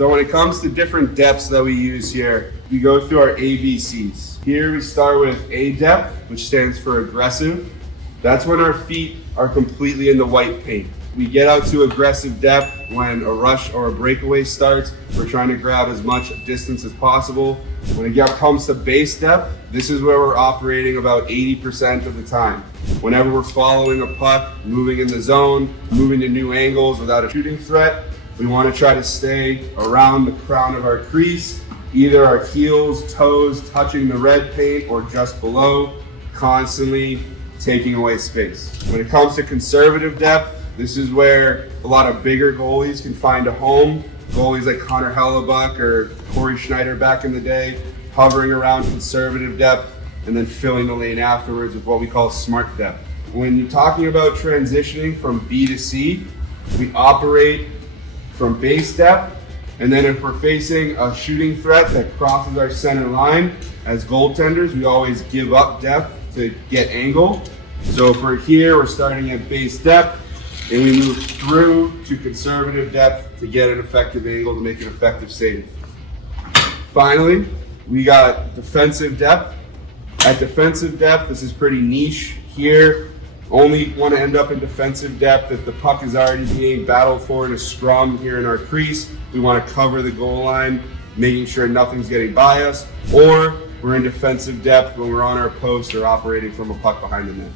So when it comes to different depths that we use here, we go through our ABCs. Here we start with A depth, which stands for aggressive. That's when our feet are completely in the white paint. We get out to aggressive depth when a rush or a breakaway starts. We're trying to grab as much distance as possible. When it comes to base depth, this is where we're operating about 80% of the time. Whenever we're following a puck, moving in the zone, moving to new angles without a shooting threat, we want to try to stay around the crown of our crease, either our heels, toes, touching the red paint or just below, constantly taking away space. When it comes to conservative depth, this is where a lot of bigger goalies can find a home. Goalies like Connor Hellebuck or Corey Schneider back in the day, hovering around conservative depth and then filling the lane afterwards with what we call smart depth. When you're talking about transitioning from B to C, we operate from base depth, and then if we're facing a shooting threat that crosses our center line, as goaltenders, we always give up depth to get angle. So if we're here, we're starting at base depth, and we move through to conservative depth to get an effective angle to make an effective save. Finally, we got defensive depth. At defensive depth, this is pretty niche here. Only want to end up in defensive depth if the puck is already being battled for in a scrum here in our crease. We want to cover the goal line, making sure nothing's getting by us, or we're in defensive depth when we're on our post or operating from a puck behind the net.